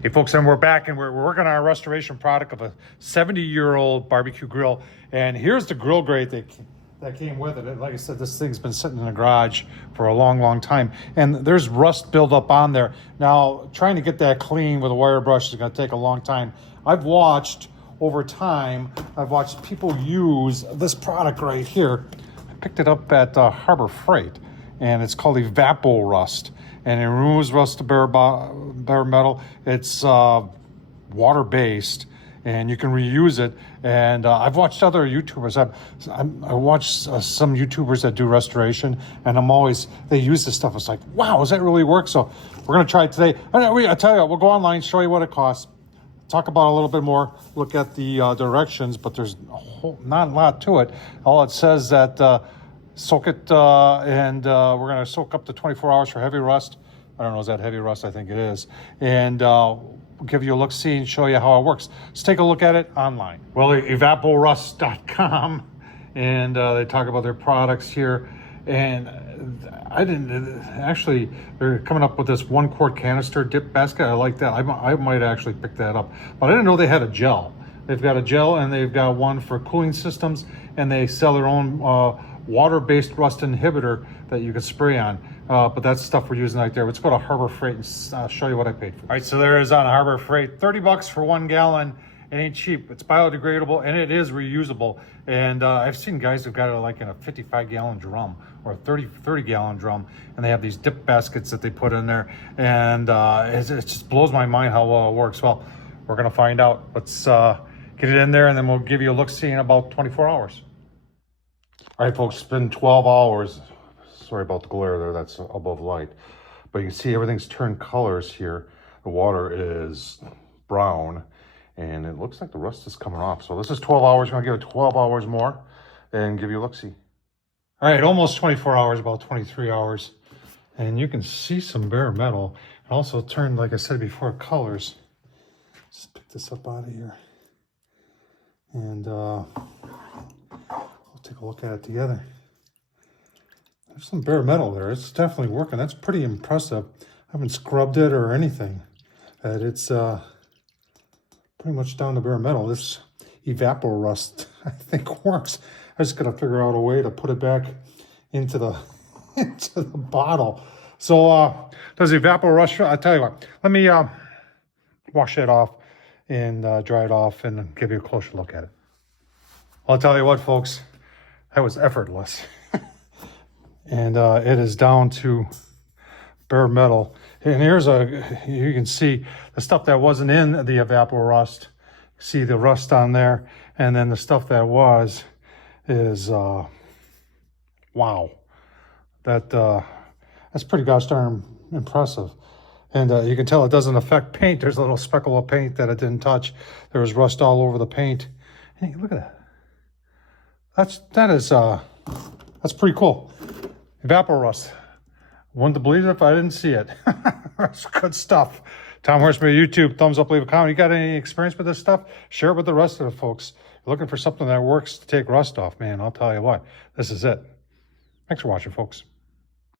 Hey folks, and we're back and we're working on a restoration product of a 70-year-old barbecue grill. And here's the grill grate that came with it. Like I said, this thing's been sitting in the garage for a long, long time. And there's rust buildup on there. Now, trying to get that clean with a wire brush is gonna take a long time. I've watched over time, people use this product right here. I picked it up at Harbor Freight, and it's called Evapo Rust. And it removes rust to bare metal. It's water-based, and you can reuse it. And I've watched other YouTubers. I watched some YouTubers that do restoration, and they use this stuff. It's like, wow, does that really work? So we're gonna try it today. I tell you, we'll go online, show you what it costs, talk about it a little bit more, look at the directions, but there's not a lot to it. All it says that soak it, and we're gonna soak up to 24 hours for heavy rust. I don't know, is that heavy rust? I think it is. And we'll give you a look-see and show you how it works. Let's take a look at it online. Well, EvapoRust.com, and they talk about their products here. And they're coming up with this 1-quart canister dip basket. I like that. I might actually pick that up. But I didn't know they had a gel. They've got a gel, and they've got one for cooling systems, and they sell their own water-based rust inhibitor that you can spray on. But that's stuff we're using right there. Let's go to Harbor Freight and show you what I paid for. All right, so there it is on Harbor Freight. 30 bucks for 1 gallon. It ain't cheap. It's biodegradable and it is reusable. And I've seen guys who've got it like in a 55-gallon drum or a 30-gallon drum, and they have these dip baskets that they put in there. And it just blows my mind how well it works. Well, we're gonna find out. Let's get it in there, and then we'll give you a look-see in about 24 hours. All right, folks, it's been 12 hours. Sorry about the glare there, that's above light. But you can see everything's turned colors here. The water is brown, and it looks like the rust is coming off. So this is 12 hours. We're gonna give it 12 hours more and give you a look-see. All right, almost 24 hours, about 23 hours. And you can see some bare metal. It also turned, like I said before, colors. Just pick this up out of here. And we'll take a look at it together. There's some bare metal there. It's definitely working. That's pretty impressive. I haven't scrubbed it or anything. It's pretty much down to bare metal. This Evapo Rust, I think, works. I just gotta figure out a way to put it back into the bottle. So does Evapo Rust? I tell you what. Let me wash it off and dry it off and give you a closer look at it. I'll tell you what, folks. That was effortless. And it is down to bare metal. And you can see the stuff that wasn't in the Evapo Rust. See the rust on there. And then the stuff that was is, wow. That's pretty gosh darn impressive. And you can tell it doesn't affect paint. There's a little speckle of paint that it didn't touch. There was rust all over the paint. Hey, look at that. That's pretty cool. Evapo Rust. Wouldn't believe it if I didn't see it. That's good stuff. Tom Horsman, YouTube, thumbs up, leave a comment. You got any experience with this stuff? Share it with the rest of the folks. You're looking for something that works to take rust off, man. I'll tell you what, this is it. Thanks for watching, folks.